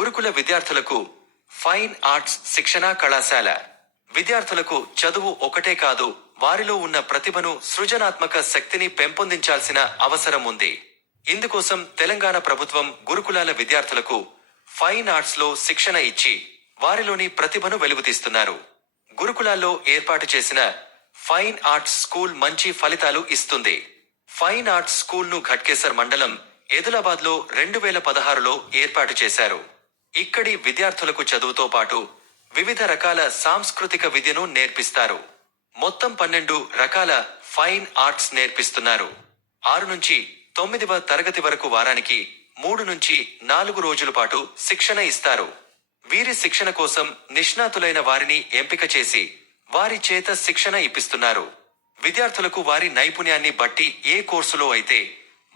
గురుకుల విద్యార్థులకు fine arts శిక్షణా కళాశాల. విద్యార్థులకు చదువు ఒకటే కాదు, వారిలో ఉన్న ప్రతిభను, సృజనాత్మక శక్తిని పెంపొందించాల్సిన అవసరం ఉంది. ఇందుకోసం తెలంగాణ ప్రభుత్వం గురుకులాల విద్యార్థులకు ఫైన్ ఆర్ట్స్ లో శిక్షణ ఇచ్చి వారిలోని ప్రతిభను వెలుగుతీస్తున్నారు. గురుకులాల్లో ఏర్పాటు చేసిన ఫైన్ ఆర్ట్స్ స్కూల్ మంచి ఫలితాలు ఇస్తుంది. ఫైన్ ఆర్ట్స్ స్కూల్ ను ఘట్కేసర్ మండలం ఎదిలాబాద్ లో 2016లో ఏర్పాటు చేశారు. ఇక్కడి విద్యార్థులకు చదువుతో పాటు వివిధ రకాల సాంస్కృతిక విద్యను నేర్పిస్తారు. మొత్తం 12 రకాల ఫైన్ ఆర్ట్స్ నేర్పిస్తున్నారు. 6 నుంచి 9వ తరగతి వరకు వారానికి 3 నుంచి 4 రోజుల పాటు శిక్షణ ఇస్తారు. వీరి శిక్షణ కోసం నిష్ణాతులైన వారిని ఎంపిక చేసి వారి చేత శిక్షణ ఇప్పిస్తున్నారు. విద్యార్థులకు వారి నైపుణ్యాన్ని బట్టి ఏ కోర్సులో అయితే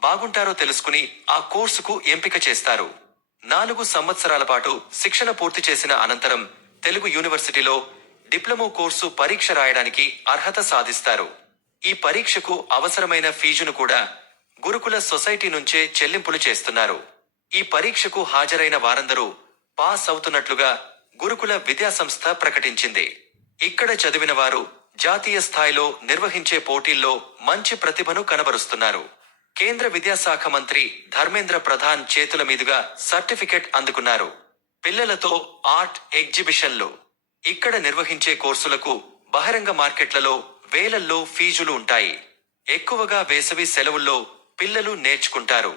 బాగుంటారో తెలుసుకుని ఆ కోర్సుకు ఎంపిక చేస్తారు. 4 సంవత్సరాల పాటు శిక్షణ పూర్తి చేసిన అనంతరం తెలుగు యూనివర్సిటీలో డిప్లొమా కోర్సు పరీక్ష రాయడానికి అర్హత సాధిస్తారు. ఈ పరీక్షకు అవసరమైన ఫీజును కూడా గురుకుల సొసైటీ నుంచే చెల్లింపులు చేస్తున్నారు. ఈ పరీక్షకు హాజరైన వారందరూ పాస్ అవుతున్నట్లుగా గురుకుల విద్యాసంస్థ ప్రకటించింది. ఇక్కడ చదివిన వారు జాతీయ స్థాయిలో నిర్వహించే పోటీల్లో మంచి ప్రతిభను కనబరుస్తున్నారు. కేంద్ర విద్యాశాఖ మంత్రి ధర్మేంద్ర ప్రధాన్ చేతుల మీదుగా సర్టిఫికెట్ అందుకున్నారు. పిల్లలతో ఆర్ట్ ఎగ్జిబిషన్లు. ఇక్కడ నిర్వహించే కోర్సులకు బహిరంగ మార్కెట్లలో వేలల్లో ఫీజులు ఉంటాయి. ఎక్కువగా వేసవి సెలవుల్లో పిల్లలు నేర్చుకుంటారు.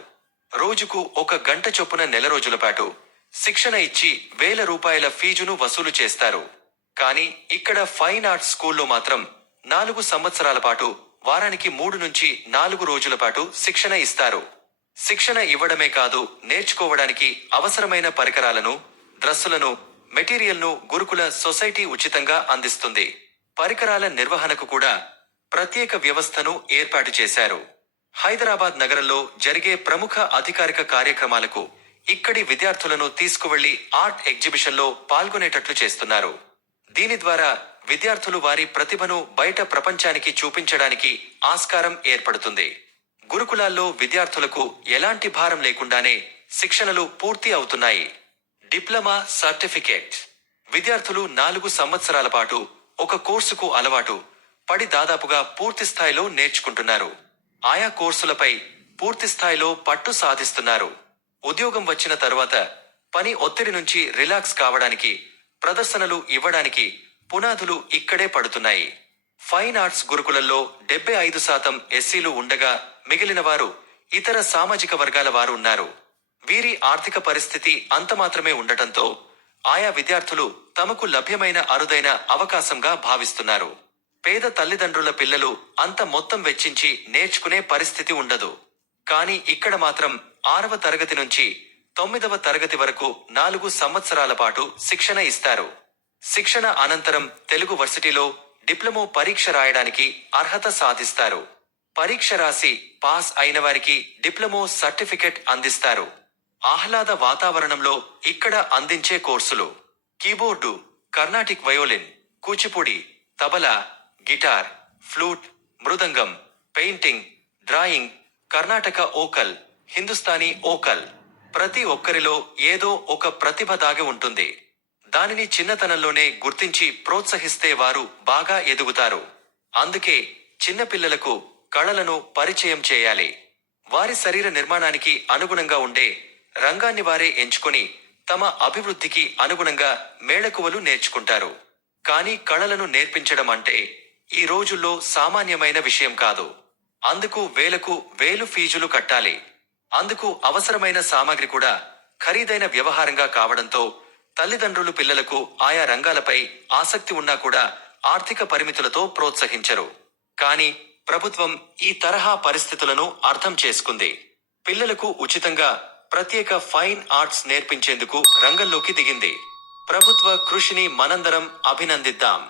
రోజుకు 1 గంట చొప్పున నెల రోజుల పాటు శిక్షణ ఇచ్చి ₹1000 ఫీజును వసూలు చేస్తారు. కానీ ఇక్కడ ఫైన్ ఆర్ట్స్ స్కూల్లో మాత్రం 4 సంవత్సరాల పాటు వారానికి 3 నుంచి 4 రోజుల పాటు శిక్షణ ఇస్తారు. శిక్షణ ఇవ్వడమే కాదు, నేర్చుకోవడానికి అవసరమైన పరికరాలను, డ్రస్సులను, మెటీరియల్ను గురుకుల సొసైటీ ఉచితంగా అందిస్తుంది. పరికరాల నిర్వహణకు కూడా ప్రత్యేక వ్యవస్థను ఏర్పాటు చేశారు. హైదరాబాద్ నగరంలో జరిగే ప్రముఖ అధికారిక కార్యక్రమాలకు ఇక్కడి విద్యార్థులను తీసుకువెళ్లి ఆర్ట్ ఎగ్జిబిషన్లో పాల్గొనేటట్లు చేస్తున్నారు. దీని ద్వారా విద్యార్థులు వారి ప్రతిభను బయట ప్రపంచానికి చూపించడానికి ఆస్కారం ఏర్పడుతుంది. గురుకులాల్లో విద్యార్థులకు ఎలాంటి భారం లేకుండానే శిక్షణలు పూర్తి అవుతున్నాయి. Diploma certificate. విద్యార్థులు 4 సంవత్సరాల పాటు ఒక కోర్సుకు అలవాటు పడి దాదాపుగా పూర్తి స్థాయిలో నేర్చుకుంటున్నారు. ఆయా కోర్సులపై పూర్తి స్థాయిలో పట్టు సాధిస్తున్నారు. ఉద్యోగం వచ్చిన తరువాత పని ఒత్తిడి నుంచి రిలాక్స్ కావడానికి, ప్రదర్శనలు ఇవ్వడానికి పునాదులు ఇక్కడే పడుతున్నాయి. ఫైన్ ఆర్ట్స్ గురుకులంలో 75% ఎస్సీలు ఉండగా మిగిలిన వారు ఇతర సామాజిక వర్గాల వారు ఉన్నారు. వీరి ఆర్థిక పరిస్థితి అంత మాత్రమే ఉండటంతో ఆయా విద్యార్థులు తమకు లభ్యమైన అరుదైన అవకాశంగా భావిస్తున్నారు. పేద తల్లిదండ్రుల పిల్లలు అంత మొత్తం వెచ్చించి నేర్చుకునే పరిస్థితి ఉండదు. కానీ ఇక్కడ మాత్రం 6వ తరగతి నుంచి 9వ తరగతి వరకు 4 సంవత్సరాల పాటు శిక్షణ ఇస్తారు. శిక్షణ అనంతరం తెలుగు వర్సిటీలో డిప్లొమా పరీక్ష రాయడానికి అర్హత సాధిస్తారు. పరీక్ష రాసి పాస్ అయిన వారికి డిప్లొమా సర్టిఫికెట్ అందిస్తారు. ఆహ్లాద వాతావరణంలో ఇక్కడ అందించే కోర్సులు: keyboard, Carnatic violin, Kuchipudi, tabla, guitar, flute, mridangam, painting, drawing, Karnataka vocal, Hindustani vocal. ప్రతి ఒక్కరిలో ఏదో ఒక ప్రతిభ దాగి ఉంటుంది. దానిని చిన్నతనంలోనే గుర్తించి ప్రోత్సహిస్తే వారు బాగా ఎదుగుతారు. అందుకే చిన్నపిల్లలకు కళలను పరిచయం చేయాలి. వారి శరీర నిర్మాణానికి అనుగుణంగా ఉండే రంగాన్ని వారే ఎంచుకొని తమ అభివృద్ధికి అనుగుణంగా మేళకువలు నేర్చుకుంటారు. కానీ కళలను నేర్పించడం అంటే ఈ రోజుల్లో సామాన్యమైన విషయం కాదు. అందుకు వేలకు వేలు ఫీజులు కట్టాలి. అందుకు అవసరమైన సామాగ్రి కూడా ఖరీదైన వ్యవహారంగా కావడంతో తల్లిదండ్రులు పిల్లలకు ఆయా రంగాలపై ఆసక్తి ఉన్నా కూడా ఆర్థిక పరిమితులతో ప్రోత్సహించరు. కానీ ప్రభుత్వం ఈ తరహా పరిస్థితులను అర్థం చేసుకుంది. పిల్లలకు ఉచితంగా ప్రత్యేక ఫైన్ ఆర్ట్స్ నేర్పించేందుకు రంగంలోకి దిగింది. ప్రభుత్వ కృషిని మనందరం అభినందిద్దాం.